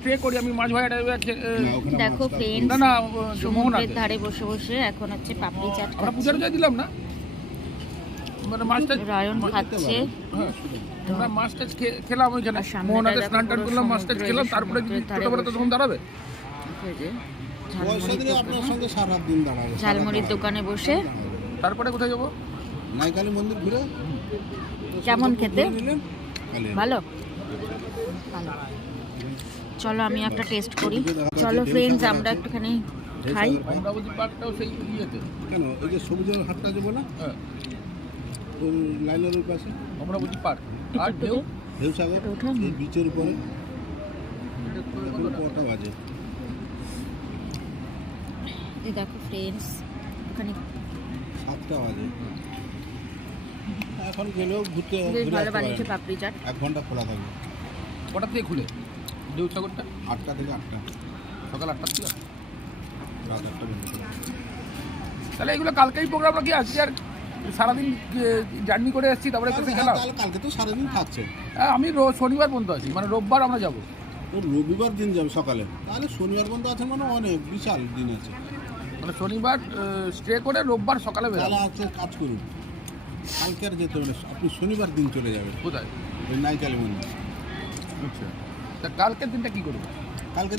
Stay করি আমি মাছ ভাড়া দেখো ফ্রেন্ডস, না না সমুদ্রের ধারে বসে বসে এখন হচ্ছে পাপড়ি চাট আমরা পূজার যাই দিলাম না মানে মাছটা রায়ন খাচ্ছে। হ্যাঁ আমরা মাছটা খেলাম ওইখানে আর সামনেটা মোহনাতে দেখো স্নান টান পুরো করলাম মাছটা সমুদ্র, খেলাম এই তারপরে যদি সমুদ্রের ধারে ছোটবেলা তো তখন দাঁড়াবে এই যে পয়সা দিলে আপনার সঙ্গে সারা দিন দাঁড়াবে। ঝালমুড়ির দোকানে বসে। তারপরে কোথায় যাবো নাইকালী মন্দির ঘুরে কেমন খেতে? নিলেন কালী ভালো ভালো। চলো আমি একটা টেস্ট করি। চলো ফ্রেন্ডস আমরা একটুখানি খাই। অমরাবতী পার্কটাও সেই ইয়েতে কেন ওই যে সবুজের হাটটা যে বলে হ্যাঁ ওই লাইনের ওই পাশে অমরাবতী পার্ক আর ঢেউ ঢেউসাগর ওঠা না। এই বিচের উপরে এখন কটা বাজে? এই দেখো ফ্রেন্ডস ওখানে 7টা বাজে। এখন গেলেও ঘুরতে বেশ ঘুরে ভালো আসতে বানিয়েছে পারেন। পাপড়ি চাট। 1 ঘন্টা খোলা থাকবে। কটা থেকে খুলে ঢেউ সাগরটা 8টা থেকে 8টা, সকাল 8টার থেকে রাত 8টা পর্যন্ত। তাহলে এগুলো কালকেই প্রোগ্রাম নাকি আজকে আর সারাদিন জার্নি করে এসেছি তারপরে কোথায় গেলাম তাহলে কালকে তো সারাদিন থাকছে। হ্যাঁ আমি শনিবার পর্যন্ত আছি মানে রোববার আমরা যাবো তো রবিবার দিন যাবে সকালে, তাহলে শনিবার পর্যন্ত আছে মানে অনেক বিশাল দিন আছে। মানে শনিবার স্টে করে রোববার সকালে তাহলে বেরোবো আছে কাজ করুন, কালকে আর যেতে হবে না, আপনি শনিবার দিন চলে যাবেন কোথায় ওই নাইকালী মন্দির। আচ্ছা তা কালকের দিনটা কী করবো কালকে